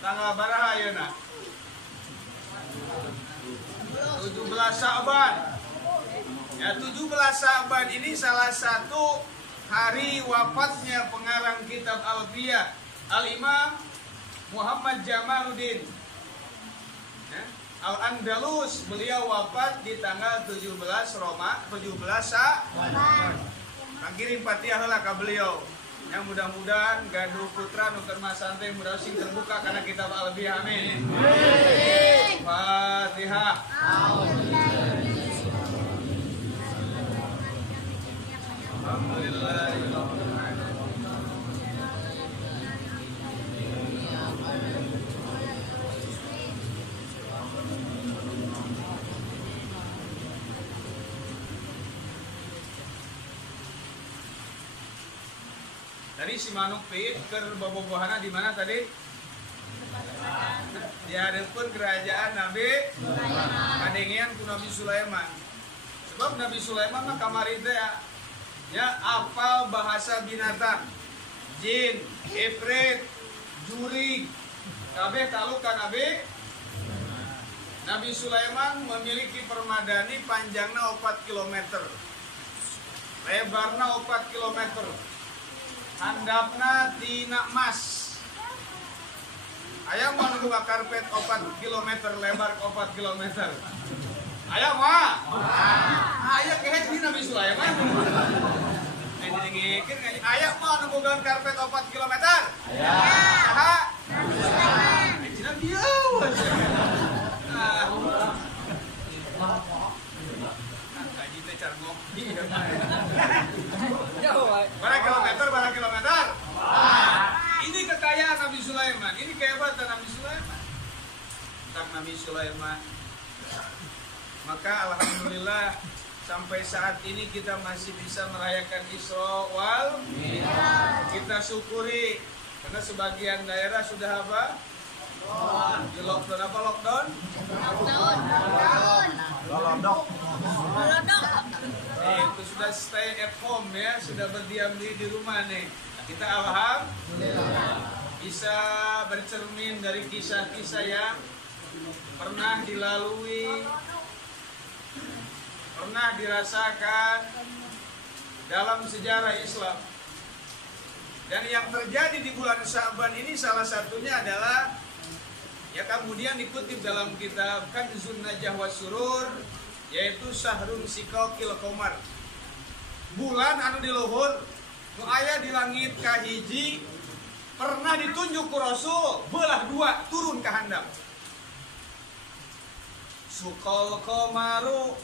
Tanggal baraha ayeuna? 17 Sya'ban. Ya, 17 Sya'ban ini salah satu hari wafatnya pengarang kitab Alfiyah Al-Imam Muhammad Jamaluddin ya, Al-Andalus. Beliau wafat di tanggal 17 Sya'ban. Kirim Fatihah lah ke beliau. Yang mudah-mudahan gaduh putra nuker mas santai mudah sing terbuka karena kitab Al-Fiyah. Amin. Fatihah. Alhamdulillah. Tadi si manuk pit ke bobogohana di mana tadi? Di hadapan kerajaan Nabi Kadengian ku Nabi Sulaiman. Sebab Nabi Sulaiman mah kamari teh ya apal bahasa binatang, jin, ifrit, jurig, kabeh talukan Nabi. Nabi Sulaiman memiliki permadani panjangna 4 km, lebarna 4 km. Handapna tina emas. Aya mah buka karpet 4 km lebar 4 km. Aya mah. Aya kehet di Nabi Sulaiman. Dingikeun aya mah buka karpet 4 km. Aya. Saha? Nabi Sulaiman. Cenah dieu. Kaji teh cara ngopi. Berapa kilometer? Ini kekayaan Nabi Sulaiman, ini kehebatan Nabi Sulaiman. Tentang Nabi Sulaiman. Maka alhamdulillah sampai saat ini kita masih bisa merayakan Isra wal Mi'raj. Kita syukuri karena sebagian daerah sudah apa? Di lockdown apa lockdown? Lockdown. Itu sudah stay at home ya, sudah berdiam diri di rumah nih. Kita alhamdulillah bisa bercermin dari kisah-kisah yang pernah dilalui, pernah dirasakan dalam sejarah Islam. Dan yang terjadi di bulan Sya'ban ini salah satunya adalah ya kemudian dikutip dalam kitab Kanzun Najah Wasurur, yaitu Syahrun Sikokil Komar, bulan anu di luhur nu aya di langit kahiji pernah ditunjuk ku Rasul belah dua turun ke handap. Sukol komaru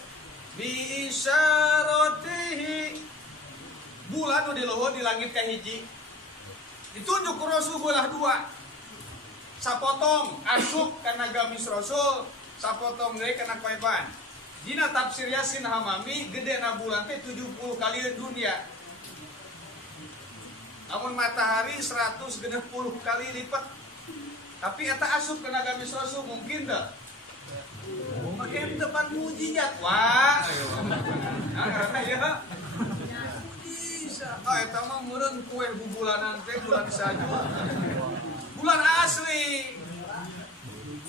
bi isyaratihi, bulan anu di luhur di langit kahiji ditunjuk ku Rasul belah dua. Sapotong asuk karena gamis Rasul, sapotong deui kana koepan. Dina tafsir Yasin Hamami gede na bulan teh 70 kali dunia. Namun matahari 160 kali lipat. Tapi eta asup kena gamis Rasul mungkin dah. Makin depan mujizat. Wah, karena ya. Bisa. Eta mah meureun kue bubulanan teh bulan saju. Bulan asli.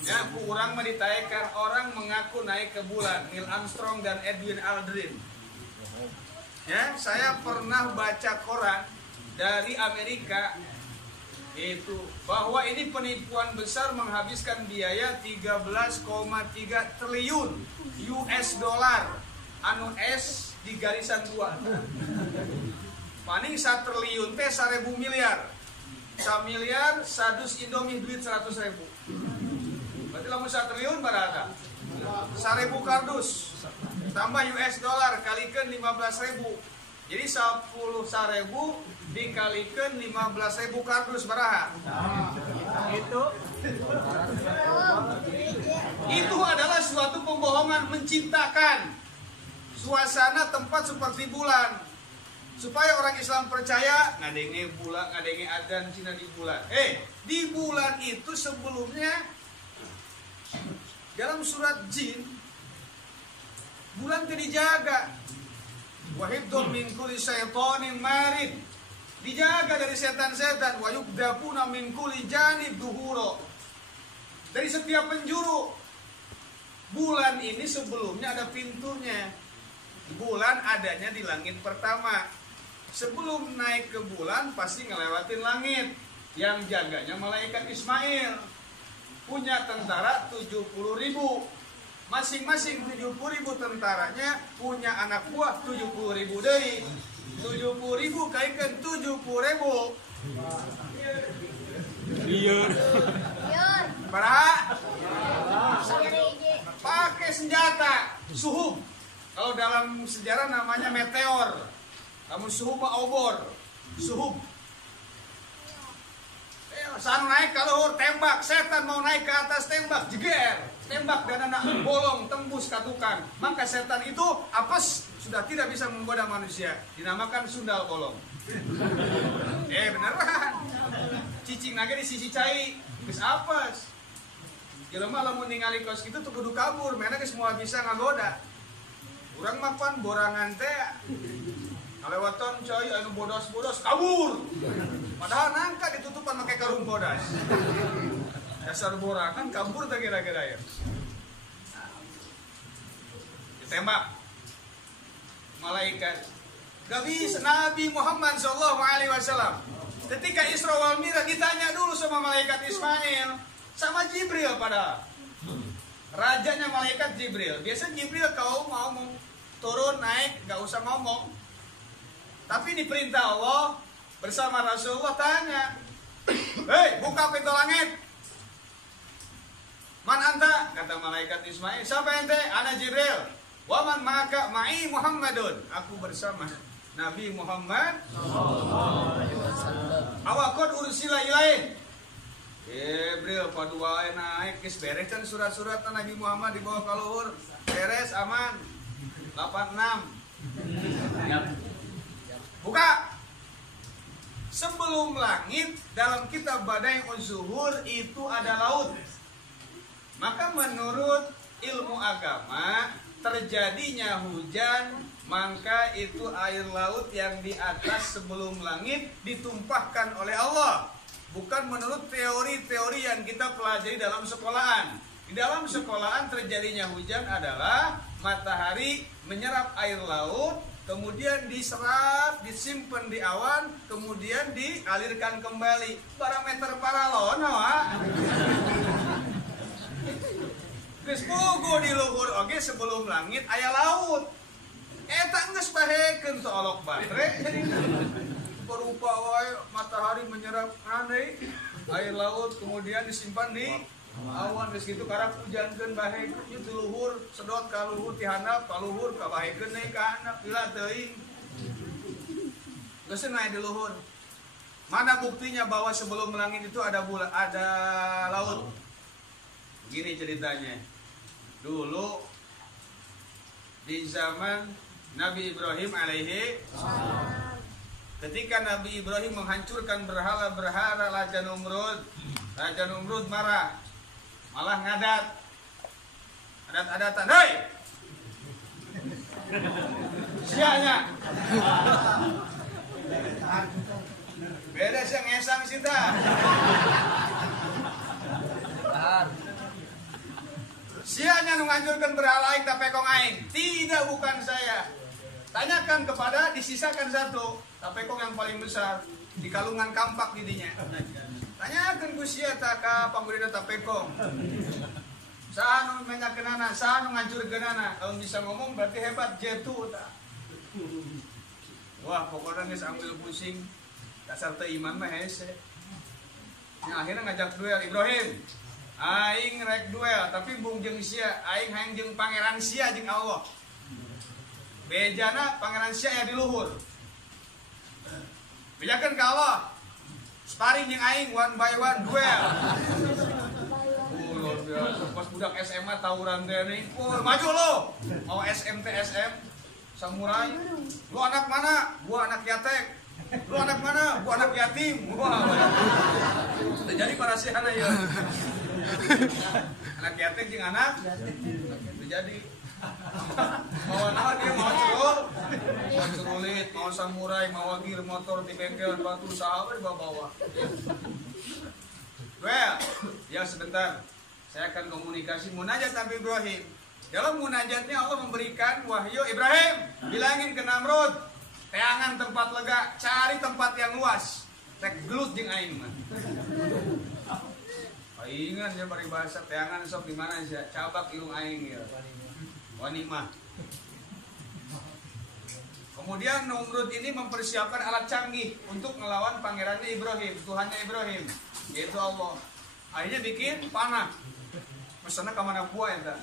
Ya, kurang meditakan orang mengaku naik ke bulan, Neil Armstrong dan Edwin Aldrin. Ya, saya pernah baca koran dari Amerika itu bahwa ini penipuan besar menghabiskan biaya 13,3 triliun US dollar. Anu S di garisan 2. Paling 1 triliun teh 1000 miliar. 1 miliar sadus Indomie duit 100.000. Berarti lamun 1 triliun berapa? 1000 kardus tambah US dollar kalikeun 15.000. Jadi 10.000 dikalikan 15.000 kardus berapa? Itu adalah suatu pembohongan menciptakan suasana tempat seperti bulan supaya orang Islam percaya ngadenge bulan, ngadenge adzan Cina di bulan. Di bulan itu sebelumnya dalam surat Jin bulan itu dijaga. Wahibdun min kulli syaitonin marid, dijaga dari setan-setan. Wa yubdafuna min kulli janib duhuro, dari setiap penjuru. Bulan ini sebelumnya ada pintunya. Bulan adanya di langit pertama. Sebelum naik ke bulan pasti ngelewatin langit. Yang jaganya malaikat Ismail. Punya tentara 70.000. Masing-masing 70.000 tentaranya punya anak buah 70.000 deui. 70.000 kaitkan 70.000. Iya. Para pakai senjata suhub. Kalau dalam sejarah namanya meteor. Kamu suhub obor. Suhub. San naik kalau tembak, setan mau naik ke atas tembak, jeger. Tembak dan anak bolong tembus katukan. Maka setan itu apes, sudah tidak bisa menggoda manusia. Dinamakan sundal bolong. Beneran. Cicing lagi di sisi cai, geus apes. Jelema lamun ningali kos kitu tuh kudu kabur, mana geus moal bisa ngagoda. Urang mah pan borangan teh. Kalewaton coy anu bodos-bodos kabur. Padahal nangka ditutupan pakai karung bodas. Dasar borangan kabur teh kira-kira ya. Ditembak malaikat. Gak bisa. Nabi Muhammad SAW ketika Isra wal Mi'raj ditanya dulu sama malaikat Ismail, sama Jibril pada rajanya malaikat Jibril. Biasa Jibril kalau mau turun naik gak usah ngomong. Tapi diperintah Allah bersama Rasulullah tanya, hei buka pintu langit. Man anta? Kata malaikat Ismail. Siapa ente? Ana Jibril. Waman maka ma'i Muhammadun. Aku bersama Nabi Muhammad. Awakod ursila ilaih. Jibril padua naik geus beres kan surat-surat Nabi Muhammad di bawah kaluhur. Beres aman. 86. Buka. Sebelum langit dalam kitab Badai Az-Zuhur itu ada laut. Maka menurut ilmu agama terjadinya hujan, maka itu air laut yang di atas sebelum langit ditumpahkan oleh Allah. Bukan menurut teori-teori yang kita pelajari dalam sekolahan. Di dalam sekolahan terjadinya hujan adalah matahari menyerap air laut, kemudian diserap, disimpan di awan, kemudian dialirkan kembali. Parameter paralon, geus pugu di luhur oge sebelum langit aya laut. Eta geus bahekeun teu olok batre. Berupa wae matahari menyerap aneh air laut, kemudian disimpan di awan, geus kitu karep hujankeun bahekeun di luhur, sedot ka luhur ti handap, ka luhur ka bahekeun deui ka handap, pila teuing. Geus naik di luhur. Mana buktinya bahwa sebelum langit itu ada bulan, ada laut? Gini ceritanya. Dulu di zaman Nabi Ibrahim alaihi ketika Nabi Ibrahim menghancurkan berhala-berhala Raja Numrud marah, malah ngadat, adat-adatan, hei, sianya, beda sih ngesang sita. Sianya menghancurkan berhala aing tapekong aing. Tidak, bukan saya. Tanyakan kepada, disisakan satu tapekong yang paling besar di kalungan kampak didinya. Tanyakan ku sia ta ka pangurina tapekong. Saha nu menyakeunana, saha nu ngancurkeunana. Kalau bisa ngomong berarti hebat jetu ta. Wah, pokoknya geus ambil pusing. Dasar teu iman mah hese. Akhirnya ngajak duel Ibrahim. Aing rek duel, tapi bung jeung sia, aing hayang jeung pangeran sia jeung Allah. Bejana pangeran sia ya di luhur. Bejakeun ka Allah. Sparring jeung aing one by one duel. Luar biasa, pas budak SMA tawuran teh nih. Maju lo. Mau SMT SM samurai. Lu anak mana? Gua anak yatek. Lu anak mana? Gua anak yatim. Wah. Jadi para sihana ya. Anak yatim jeung anak jadi mau naon dia mau curulit, mau samurai, mau gear motor di bengkel batu saha we bawa. Well, ya sebentar. Saya akan komunikasi munajat Nabi Ibrahim. Dalam munajatnya Allah memberikan wahyu, Ibrahim, bilangin ke Namrud, teangan tempat lega, cari tempat yang luas. Tek gelut jeung aing mah. Paingan ya bari bahasa teangan sok di mana sih? Cabak irung aing ya. Wani mah. Kemudian Namrud ini mempersiapkan alat canggih untuk melawan pangerannya Ibrahim, Tuhannya Ibrahim, yaitu Allah. Akhirnya bikin panah. Maksudnya kemana buah ya?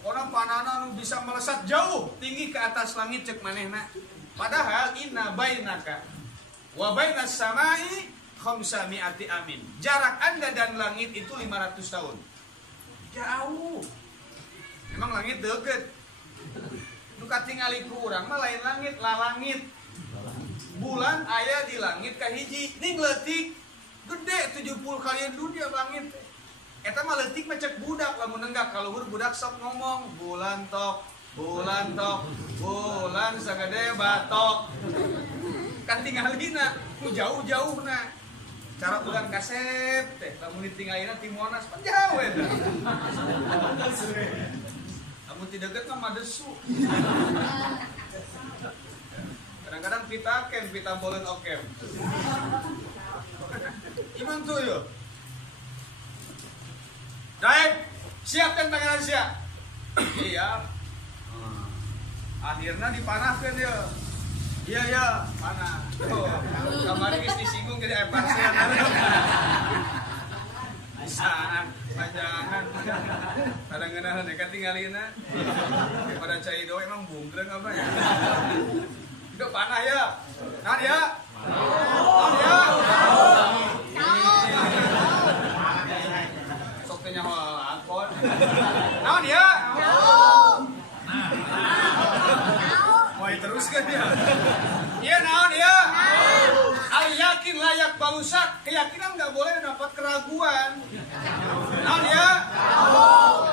Pokoknya panahnya bisa melesat jauh, tinggi ke atas langit cek manehna. Padahal inna bainaka wa bainas samai khamsami'ati amin. Jarak Anda dan langit itu 500 tahun. Jauh. Memang langit deket. Nu katingali ku urang mah lain langit, langit. Bulan aya di langit kahiji, ning leutik gede 70 kali dunia langit. Eta mah leutik mah cek budak lamun nenggak kaluhur budak sok ngomong bulan tok, bulan sagede batok. Katingalina ku jauh-jauhna. Cara bulan kasep teh lamun ditinggalina ti Monas pan jauh eta. Lamun ti deukeut mah madesu. Kadang-kadang pita bolen okem. Iman tuh yuk. Baik, siapkan pangeran siap. Iya. Akhirnya dipanahkan dia. Iya, panah. Tuh, kemarin geus disinggung jadi air pasian. Bisaan, pajangan. Kadang-kadang dekat tinggalina. Daripada cai doa emang bungkreng apa ya? Itu panah ya. Nah dia. Sok tanya akon. Naon ya? Mau teruskan ya? Iya naon ya? Al yakin layak balusak. Keyakinan nggak boleh dapat keraguan. Naon ya?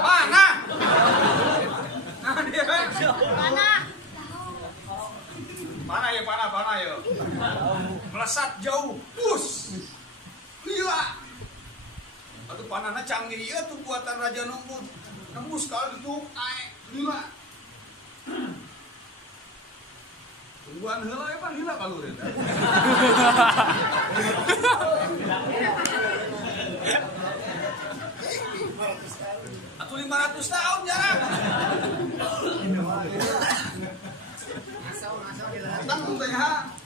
Panah. Naon ya? Panah. Panah ya. Melesat jauh. Pus. Gila. Atau panahnya canggih ya tuh buatan Raja Namrud. Nembus kalau itu naik. Gila. Tungguan heula ya pan heula kalurin. Atau 500 tahun jarak.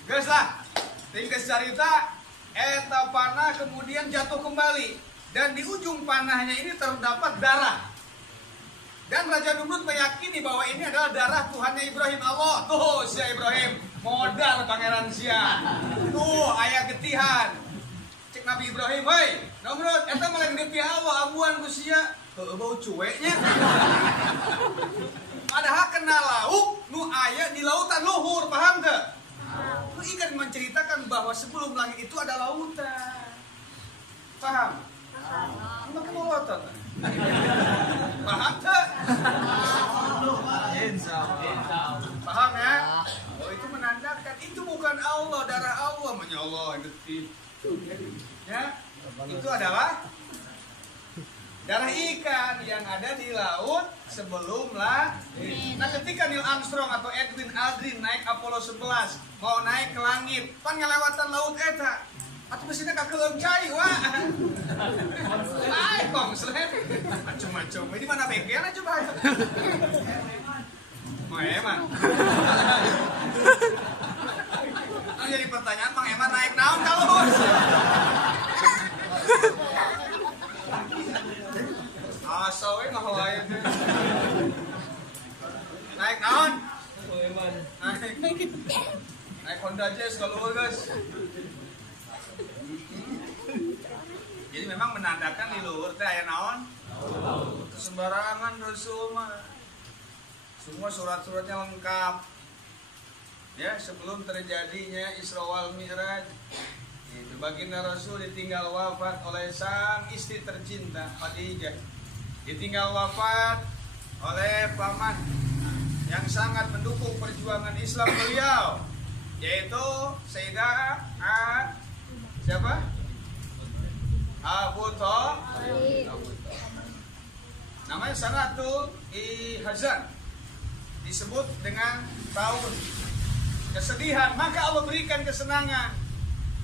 Guys lah, tingkas cerita eta panah kemudian jatuh kembali dan di ujung panahnya ini terdapat darah. Dan Raja Namrud meyakini bahwa ini adalah darah Tuhannya Ibrahim. Allah tuh si Ibrahim modal pangeran sia. Tuh ayah getihan. Cek Nabi Ibrahim, "Hei, Namrud, eta mah geus Allah ambuan ku sia." Heueuh bau cueknya. Padahal kena lauk nu aya di lautan luhur, paham teu? Lu ikan menceritakan bahwa sebelum langit itu ada lautan. Paham? Paham. Makan lautan. Paham teu? Insyaallah. Paham ya? Oh itu menandakan itu bukan Allah, darah Allah, menyallah getih. Ya? Itu adalah darah ikan yang ada di laut sebelum langit. Nah ketika Neil Armstrong atau Edwin Aldrin naik Apollo 11 mau naik ke langit, pan ngelewatan laut eta. Atau mesinnya kakeung cai wah. Baik bang, macam-macam. Ini mana bengkel coba. Mang Eman. Jadi pertanyaan Mang Eman naik naon kalau? Asawe mah wae. Naik naon? Naik Honda Jazz kalau guys. Jadi memang menandakan di luhur teh aya naon? Sembarangan Rasul mah. Semua surat-suratnya lengkap. Ya, sebelum terjadinya Isra wal Mi'raj. Itu baginda Rasul ditinggal wafat oleh sang istri tercinta Khadijah. Ditinggal wafat oleh paman yang sangat mendukung perjuangan Islam beliau, yaitu Sayyidah siapa? Abu Thalib. Namanya Sanatul Hazan. Disebut dengan tahun kesedihan, maka Allah berikan kesenangan.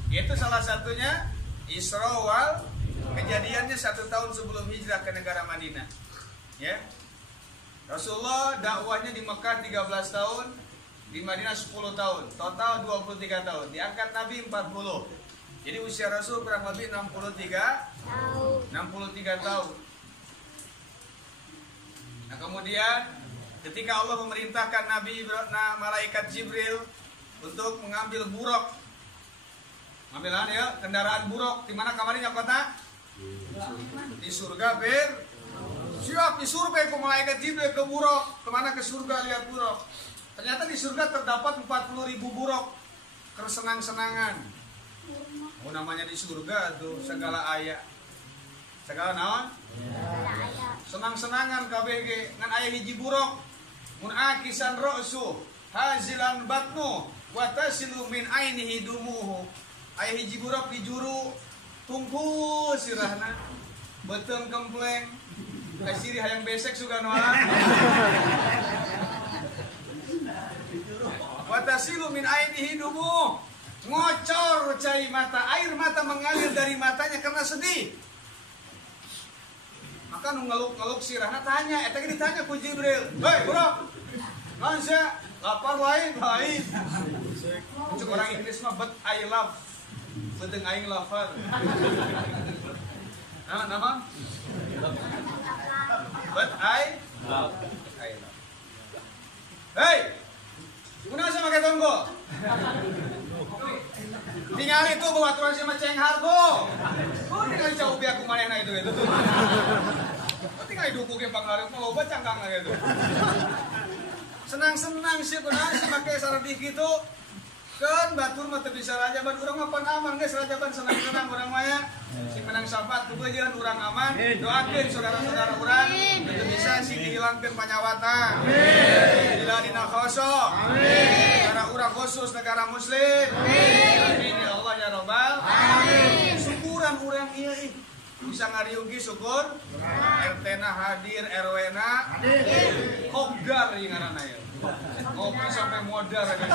Itu salah satunya Isra wal kejadiannya 1 tahun sebelum hijrah ke negara Madinah. Ya. Rasulullah dakwahnya di Mekah 13 tahun, di Madinah 10 tahun, total 23 tahun. Diangkat Nabi 40. Jadi usia Rasul kurang lebih 63 tahun. Nah, kemudian ketika Allah memerintahkan malaikat Jibril untuk mengambil buruk, ambilan ya kendaraan buruk, di mana kamarnya kota? Di surga siap disuruh ke malaikat Jibril ke buruk, kemana? Ke surga lihat buruk. Ternyata di surga terdapat 40.000 buruk kesenang-senangan. Oh, namanya di surga tuh segala ayah, segala naon? Senang-senangan KBG ngan ayah hiji buruk. Mun akisan ra'su hazilan batnu wa tasilu min ainihi dumuhu. Ayah hiji buruk di juru tungku sirahna beuteung kempleng kasiri hayang besek suga noalan. Wa tasilu min ainihi dumuhu. Ngocor cai mata, air mata mengalir dari matanya karena sedih. Maka ngeluk-ngeluk sirahna tanya, eta ge ditanya ku Jibril. Hei, buruk. Naon sia? Lapar lain. Cuk orang Inggris mah but I love. Beuteung aing lapar. Naon? But I love. Hei. Kunaon sama make tonggo? Tinggal itu bawa turun sama ceng hargo. Oh, tinggal jauh biar kumanehna itu. Tinggal duku ke pangaruh mau loba cangkang gitu. Senang-senang sih kunaon sih make saradih gitu. Kan batur mah teu bisa rajaban urang mah pan aman geus rajaban senang-senang urang mah ya. Si menang sapat ku beujeun urang aman. Doakeun saudara-saudara urang teu bisa si dihilangkeun panyawatan. Amin. Dila dina khosok. Amin. Negara urang khusus negara muslim. Amin ya Allah ya Rabbal alamin. Syukuran urang ieu bisa ngariung ge syukur. RT-na hadir, RW-na hadir. Kopdar ieu ngaranna ya. Ngopi sampai modar aja.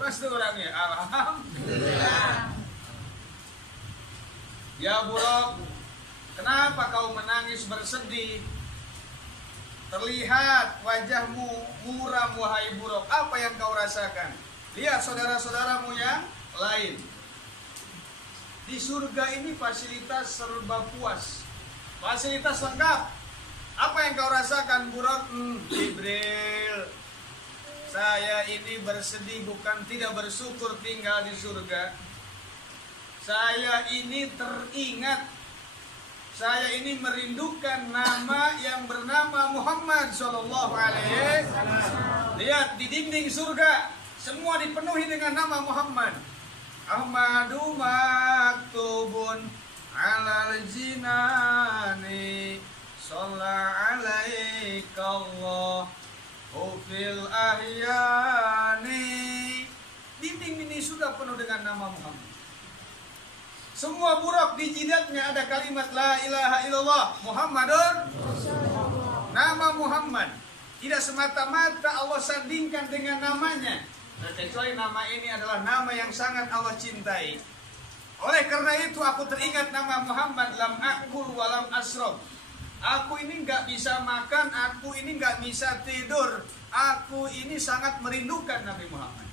Pasti orangnya alhamdulillah. Ya buruk, kenapa kau menangis bersedih? Terlihat wajahmu muram wahai buruk. Apa yang kau rasakan? Lihat saudara-saudaramu yang lain. Di surga ini fasilitas serba puas, fasilitas lengkap. Apa yang kau rasakan buruk? Jibril, saya ini bersedih bukan tidak bersyukur tinggal di surga. Saya ini teringat, saya ini merindukan nama yang bernama Muhammad Sallallahu Alaihi Wasallam. Lihat di dinding surga semua dipenuhi dengan nama Muhammad. Ahmadu maktubun alal jinani, shalla alaika Allah fil ahyani. Dinding ini sudah penuh dengan nama Muhammad. Semua buruk di jidatnya ada kalimat la ilaha illallah Muhammadun Rasulullah. Nama Muhammad tidak semata-mata Allah sandingkan dengan namanya, kecuali nama ini adalah nama yang sangat Allah cintai. Oleh karena itu aku teringat nama Muhammad, lam akul walam asrob. Aku ini nggak bisa makan, aku ini nggak bisa tidur, aku ini sangat merindukan Nabi Muhammad.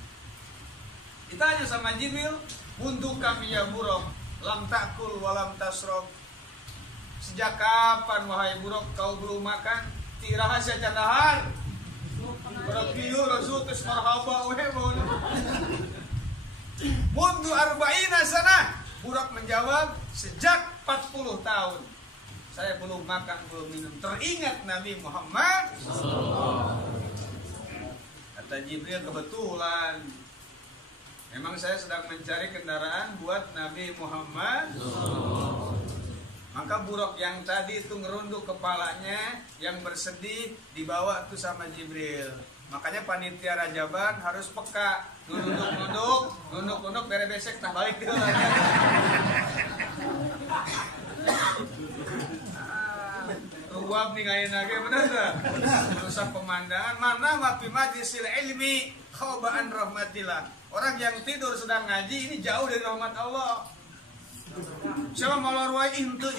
Ditanya sama Jibril, untuk kami ya buruk, lam takul walam tasrob. Sejak kapan wahai buruk kau belum makan? Ti rahasia candahar. Barakiyu Rasul tes marhaba we bauna. Mundu arba'ina sana. Buruk menjawab, sejak 40 tahun saya belum makan, belum minum. Teringat Nabi Muhammad. Kata Jibril, kebetulan memang saya sedang mencari kendaraan buat Nabi Muhammad. Maka buruk yang tadi itu ngerunduk kepalanya, yang bersedih dibawa tuh sama Jibril. Makanya panitia Rajaban harus peka, nunduk bere besek tah balik dia lagi. jawab nih ngain lagi bener tak? Merusak pemandangan. Mana mafi majlisil ilmi khawbaan rahmatillah. Orang yang tidur sedang ngaji ini jauh dari rahmat Allah. Siapa malar wae itu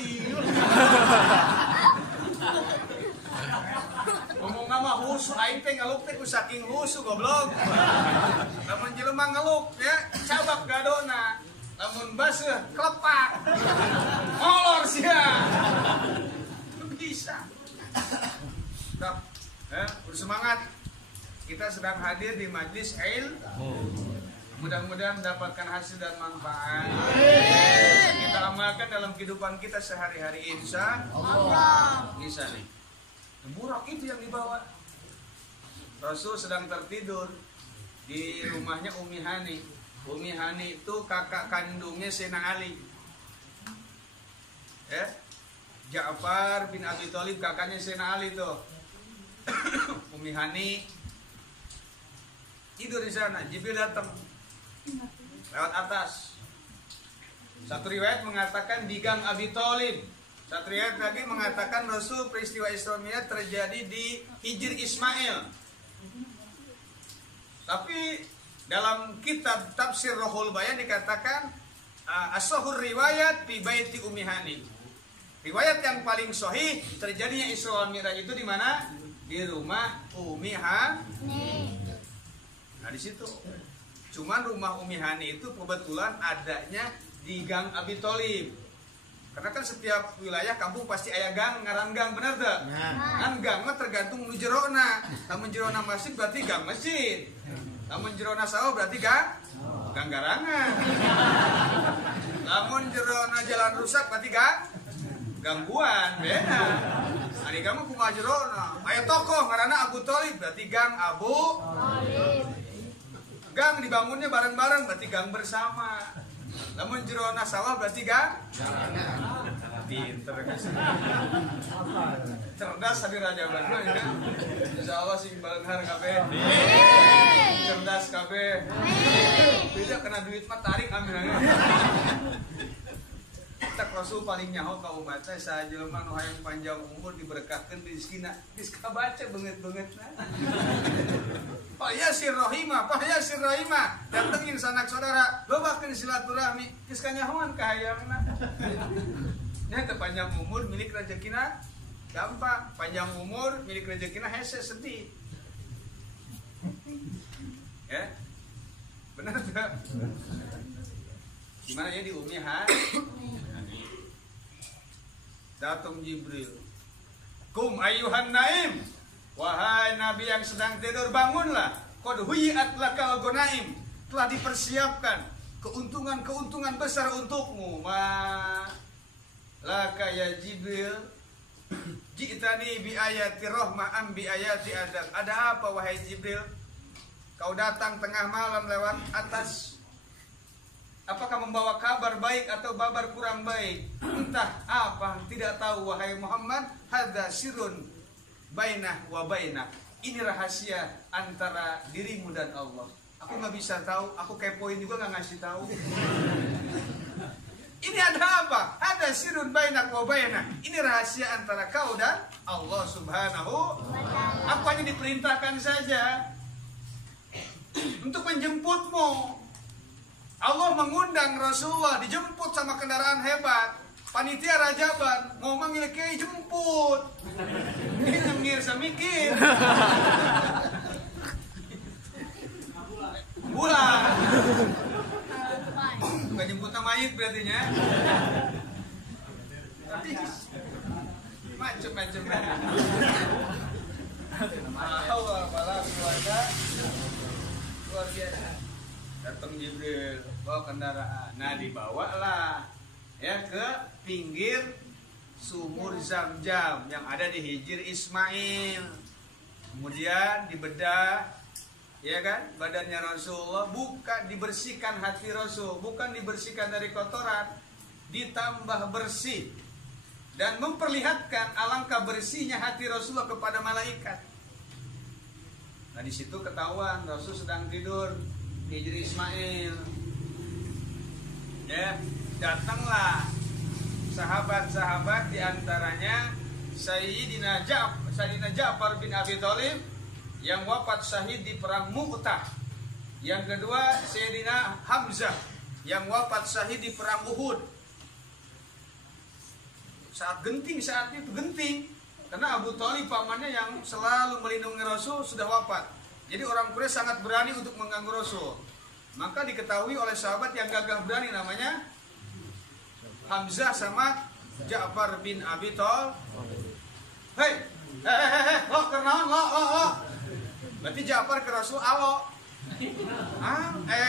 ngomong nama husu aing teh ngaluk teh saking husu goblok. Lamun jelema ngaluk ya cabak gadona. Lamun baseuh klepak. Molor sia. Bisa. Nah, bersemangat. Kita sedang hadir di majlis mudah-mudahan mendapatkan hasil dan manfaat. Kita amalkan dalam kehidupan kita sehari-hari insya Allah. Bisa nih. Burak itu yang dibawa. Rasul sedang tertidur di rumahnya Umi Hani. Umi Hani itu kakak kandungnya Sayyidina Ali. Ya. Ja'far bin Abi Thalib kakaknya Sayyidina Ali tuh. Umi Hani tidur di sana. Jibril datang lewat atas. Satu riwayat mengatakan di gang Abi Thalib. Satu riwayat lagi mengatakan Rasul peristiwa Isra Mi'raj terjadi di Hijr Ismail. Tapi dalam kitab Tafsir Ruhul Bayan dikatakan as-sahur riwayat fi baiti Ummi Hani. Riwayat yang paling sahih terjadinya Isra Mi'raj itu di mana? Di rumah Ummi Hani. Nah di situ. Cuman rumah Ummi Hani itu kebetulan adanya di gang Abi Thalib. Karena kan setiap wilayah kampung pasti aya gang, ngaran gang, bener tuh? Kan gang mah tergantung nu jerona. Lamun jerona masjid berarti gang masjid. Lamun jerona sawah berarti gang garangan. Lamun jerona jalan rusak berarti gangguan, beda. Ari kamu kumaha jerona? Aya tokoh ngaranna Abu Thalib berarti gang Abu Thalib. Gang dibangunnya bareng-bareng berarti gang bersama. Namun jerona sawah berarti gang? Pinter kasih. Cerdas hadir Raja Bandung ya. Insya Allah sing balenghar kabeh. Cerdas kabeh. Beda kena duit mah tarik amin. Tak Rasul paling nyaho ka umat teh sajelema nu hayang panjang umur diberkahkeun rezekina. Geus kabaca beungeut-beungeutna. Pak Yasir Rahimah, Pak Yasir Rahimah, datengin sanak saudara, bawakeun silaturahmi, geus kanyahoan ka hayangna. Nya teu panjang umur milik rezekina gampang, panjang umur milik rezekina hese sedih. Ya. Benar tuh. Gimana ya di Ummi Hani? Datang Jibril. Kum ayuhan naim. Wahai Nabi yang sedang tidur, bangunlah. Qad huyiat lakal gonaim. Telah dipersiapkan keuntungan-keuntungan besar untukmu. Laka ya Jibril. Ji'tani bi ayati rahmah am bi ayati adab. Ada apa wahai Jibril? Kau datang tengah malam lewat atas. Apakah membawa kabar baik atau kabar kurang baik? Entah apa, tidak tahu wahai Muhammad. Hadza sirrun bainah wa bainak. Ini rahasia antara dirimu dan Allah. Aku nggak bisa tahu, aku kepoin juga nggak ngasih tahu. Ini ada apa? Hadza sirrun bainak wa bainak. Ini rahasia antara kau dan Allah Subhanahu wa ta'ala. Aku hanya diperintahkan saja untuk menjemputmu. Allah mengundang Rasulullah dijemput sama kendaraan hebat. Panitia Rajaban mau manggil kiai jemput. Ini nyengir samikir. Bulan. Bukan jemput nama mayit berarti nya. Macem-macem. Mahal malah keluarga luar biasa. Datang Jibril bawa kendaraan. Nah dibawalah ya ke pinggir sumur Zam-Zam yang ada di Hijr Ismail. Kemudian dibedah, ya kan, badannya Rasulullah, bukan dibersihkan hati Rasul, bukan dibersihkan dari kotoran, ditambah bersih dan memperlihatkan alangkah bersihnya hati Rasulullah kepada malaikat. Nah di situ ketahuan Rasul sedang tidur Hijr Ismail. Ya, datanglah sahabat-sahabat, diantaranya Sayyidina Ja'far bin Abi Thalib yang wafat syahid di perang Mu'tah. Yang kedua Sayyidina Hamzah yang wafat syahid di perang Uhud. Saat itu genting karena Abu Thalib pamannya yang selalu melindungi Rasul sudah wafat. Jadi orang Quraisy sangat berani untuk mengganggu Rasul. Maka diketahui oleh sahabat yang gagah berani namanya Hamzah sama Ja'far bin Abi Thalib. Hei, lo kenalan lo. Berarti Ja'far ke Rasul alo.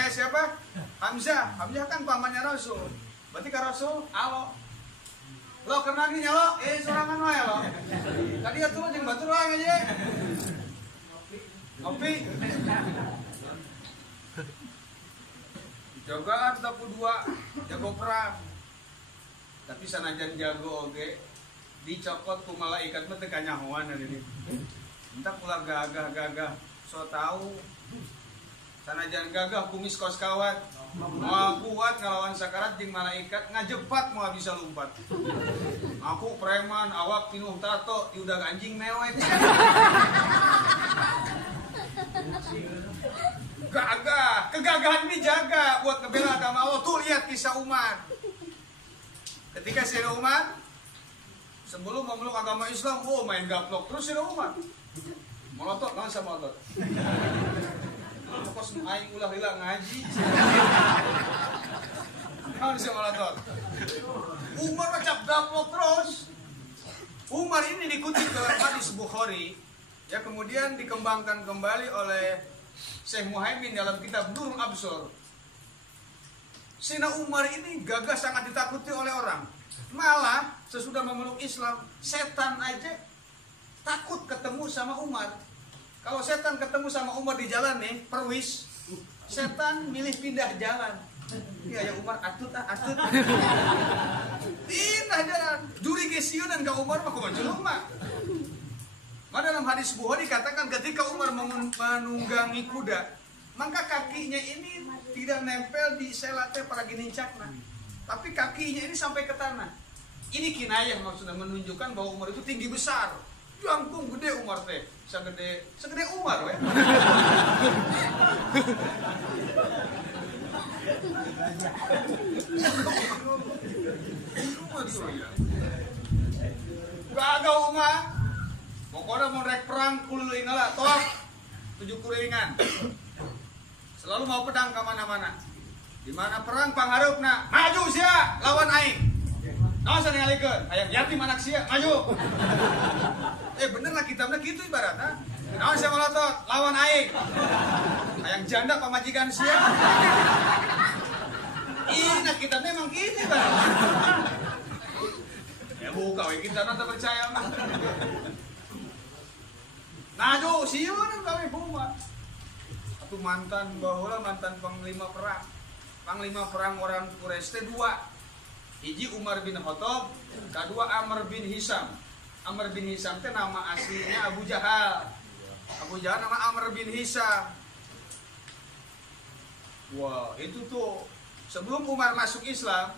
Siapa? Hamzah kan pamannya Rasul. Berarti ke Rasul alo. Lo kenal nih lo? Sorangan lo ya lo. Tadi ya tuh jeung batur wae aja. Ngopi. Jogaan tapu dua, jago perang. Tapi sanajan jago oge, dicokot ku malaikat mah teu kanyahoan ari dieu. Entak ulah gagah, so tahu. Sanajan gagah kumis kos kawat, moal kuat ngalawan sakarat jeung malaikat ngajepat moal bisa lompat. Aku preman, awak pinuh tato, diudag anjing mewek. Gagah, kegagahan ini jaga buat ngebela agama Allah. Tuh lihat kisah Umar. Ketika Sayyidina Umar sebelum memeluk agama Islam, main gaplok terus Sayyidina Umar. Molotot, nggak usah molotot. Kos aing ulah hilang ngaji. Nggak usah molotot. Umar macam gaplok terus. Umar ini dikutip dalam hadis Bukhari, ya kemudian dikembangkan kembali oleh Syekh Muhaimin dalam kitab Nurul Absor. Sayyidina Umar ini gagah sangat ditakuti oleh orang. Malah sesudah memeluk Islam, setan aja takut ketemu sama Umar. Kalau setan ketemu sama Umar di jalan nih, perwis, setan milih pindah jalan. Ya Umar atut. Pindah jalan. Juri gesionan ke Umar mah kumaha jelema. Maka dalam hadis Bukhari dikatakan ketika Umar menunggangi kuda, maka kakinya ini tidak nempel di selatnya para ginincakna, tapi kakinya ini sampai ke tanah. Ini kinayah maksudnya menunjukkan bahwa Umar itu tinggi besar, jangkung gede Umar teh, segede Umar weh. Gagah Umar. Pokoknya mau rek perang kuluing lah, toh 7 kuringan. Selalu mau pedang ke mana-mana. Di mana perang pangharupna, maju sia lawan aing. Naon saningalikeun? Hayang yatim anak sia, maju. Bener lah kitabna gitu ibaratna. Naon sia molotot, lawan aing. Hayang janda pamajikan sia. Nah kitabnya emang gitu ibaratna. Buka we kitabna teu percaya mah. Nado sieunan kami Umar. Atuh mantan panglima perang orang Quraisy teh 2. Hiji Umar bin Khattab, kedua Amr bin Hisham. Amr bin Hisham teh nama aslinya Abu Jahal. Abu Jahal nama Amr bin Hisham. Wah, itu tuh sebelum Umar masuk Islam,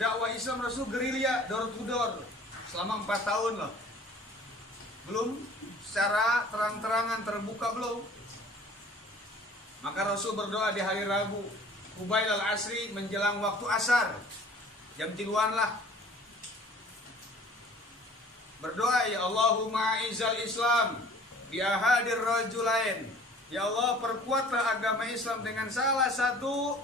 dakwah Islam Rasul gerilya door to door selama 4 tahun loh. Belum secara terang-terangan terbuka belum. Maka Rasul berdoa di hari Rabu, Qubailal Asri, menjelang waktu asar, jam 3-an lah. Berdoa, ya Allahumma izal Islam bi ahadir rajulain. Ya Allah, perkuatlah agama Islam dengan salah satu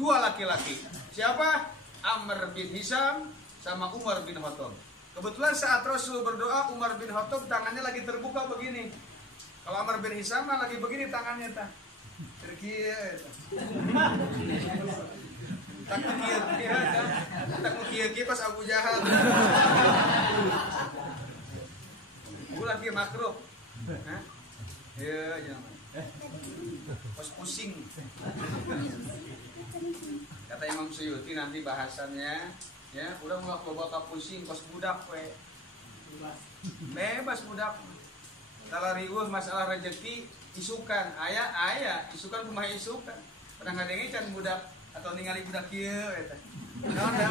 2 laki-laki. Siapa? Amr bin Hisham sama Umar bin Khattab. Kebetulan saat Rasul berdoa, Umar bin Khattab tangannya lagi terbuka begini. Kalau Amr bin Hisham lagi begini tangannya tak. Terkieu. Tak kieu pas Abu Jahal. Ulah kieu makruh. Hah? Ya, jangan. Pas pusing. Kata Imam Suyuti nanti bahasannya, ya, udah mulai bawa pusing pas budak we. Bebas budak. Kalau riuh masalah rezeki isukan, ayah isukan kumaha isukan. Pernah ngadenge can budak atau ningali budak kieu eta. Naon da?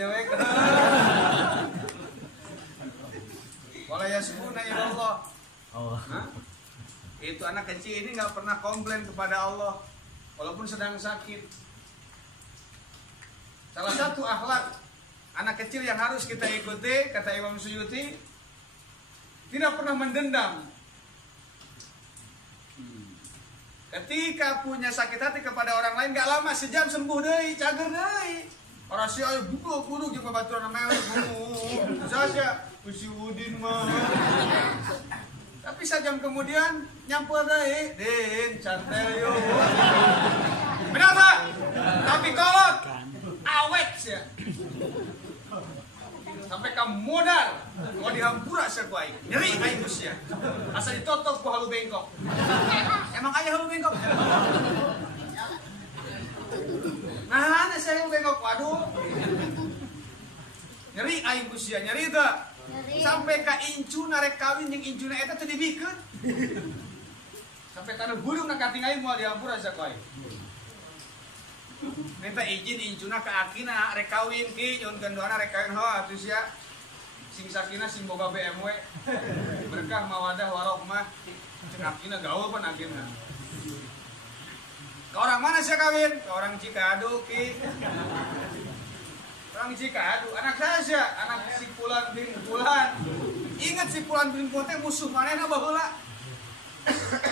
cewek. Wala yasbuna ila Allah. Nah, itu anak kecil ini nggak pernah komplain kepada Allah walaupun sedang sakit. Salah satu akhlak anak kecil yang harus kita ikuti, kata Imam Suyuti, tidak pernah mendendam. Ketika punya sakit hati kepada orang lain, gak lama sejam sembuh deh, cager deh. Orang si ayo buduk juga baturan namanya saya Usiudin mah. Tapi sejam kemudian nyampur deh, din santai yo. Benar tak? Tapi kolot awet sih. Sampai kamu modal, mau dihampura sekuai, nyeri aing usia. Asal ditotok ku halu bengkok. Emang ayah halu bengkok? Nah, saya halu bengkok, waduh. Nyeri aing usia, nyeri itu. Sampai ka incu narek kawin yang incuna eta teu dibikeun. Sampai kana gulung na kating aing mau dihampura sekuai. Minta izin incuna ke akina rek kawin ki nyon gandoana rek kawin ho atuh sia sing sakina sing boga BMW berkah mawadah warahmah cek akina gaul pan akina ke orang mana sia kawin ke orang Cikadu ki orang Cikadu anak saya sia anak si Pulan bin Pulan ingat si Pulan bin Pulan teh musuh manehna baheula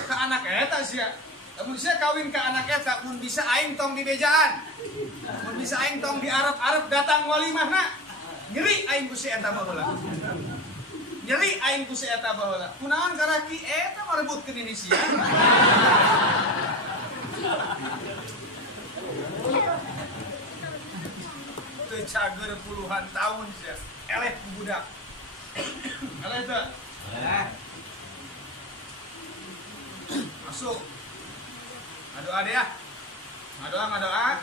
ke anak eta sia. Mun sia kawin ke anak eta mun bisa aing tong di bejaan. Mun bisa aing tong di Arab datang walimahna. Nyeri aing ku si eta baheula. Nyeri aing ku si eta baheula. Kunaon karaki eta marebutkeun ini sia. Teu cager puluhan tahun sia. Eleh ku budak. Eleh teu? Eleh. Masuk. Ngadoa deh ya. Ngadoa.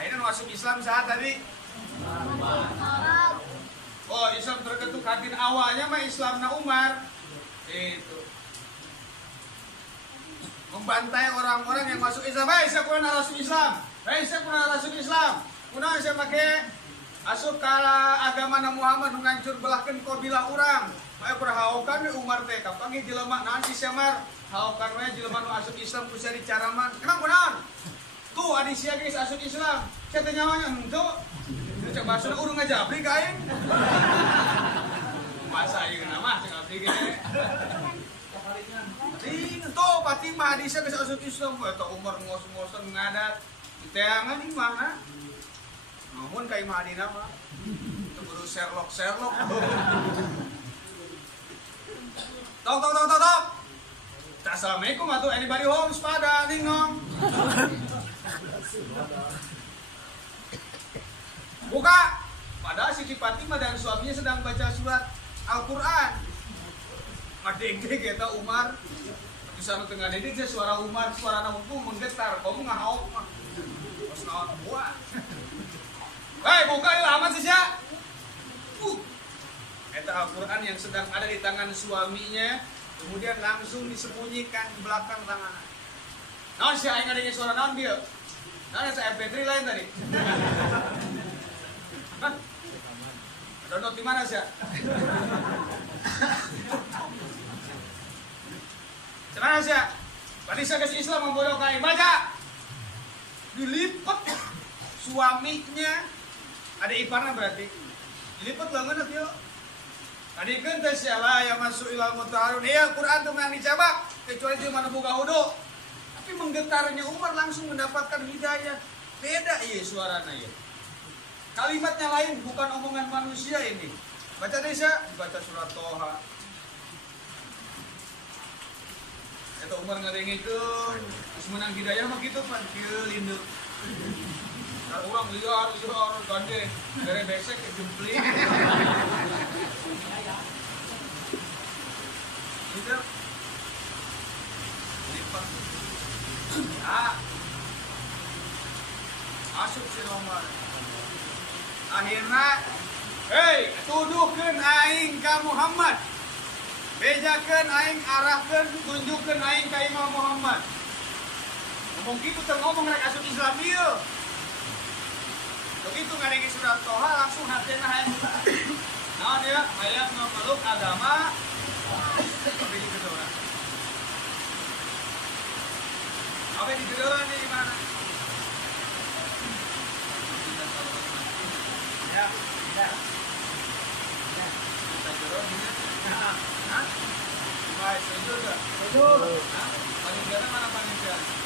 Akhirnya masuk Islam saat tadi. Oh, Islam terketuk hati awalnya mah Islamna Umar. Itu. Membantai orang-orang yang masuk Islam. Hei, saya kurang rasul Islam. Hei, saya kurang rasul Islam. Kunaon saya pakai asup ke agama Muhammad ngancur belahkeun qabilah urang. Bae berhaokan Umar teh kapanggih jelema naon si Semar. Haokan we jelema nu asup Islam ku sia dicaraman. Kenapa kunaon? Tuh adi sia geus asup Islam. Sia teh nyawanya henteu. Teu cek basuna urang ngajabri ka aing. Masa ieu mah cek abdi ge. Tuh pati mah adi sia geus asup Islam eta Umar ngos-ngosan ngadat. Diteangan di mana? Namun ka imah adina mah. Teu kudu Sherlock. Tok. Assalamualaikum atau anybody home pada dingong. Buka. Padahal si Fatimah dan suaminya sedang baca surat Al-Qur'an. Madegde kita Umar. Di sana tengah dedik suara Umar, suara nampung menggetar. Kamu ngahaok mah. Pas naon buat. Hei, buka ieu amat sih sia. Eta Al-Qur'an yang sedang ada di tangan suaminya. Kemudian langsung disembunyikan di belakang tangan. Naon sih aing adanya suara naon dia? Naon saya MP3 lain tadi? Hah? Download di mana sih? Gimana sih? Tadi saya kasih Islam membodoh kain baca. Dilipat suaminya ada iparnya berarti. Dilipat lengan dia. Tadi kan teh siala yang masuk ilal mutaharun. Iya, Quran tuh yang dicabak kecuali dia mana buka wudu. Tapi menggetarnya Umar langsung mendapatkan hidayah. Beda iya suaranya ya. Kalimatnya lain bukan omongan manusia ini. Baca desa, baca surat Toha. Eta Umar ngadengikeun, geus menang hidayah mah kitu pan, kieu lindeu. Orang liar gandeng, dari besek ke jempling. Gitu. Lipat. Ya. Masuk si Umar. Akhirnya, hei, tuduhkeun aing ka Muhammad. Bejakeun aing, arahkeun, tunjukkeun aing ka Imam Muhammad. Ngomong kitu teu ngomong rek asup Islam ieu. Begitu ngadengi surat Toha langsung hatena hayang buka. Nah dia hayang memeluk agama. Tapi di kedua. Apa di kedua nih gimana? Ya, ya. Ya, kita kedua ini. Hah? Baik, setuju enggak? Setuju. Paling mana panitia?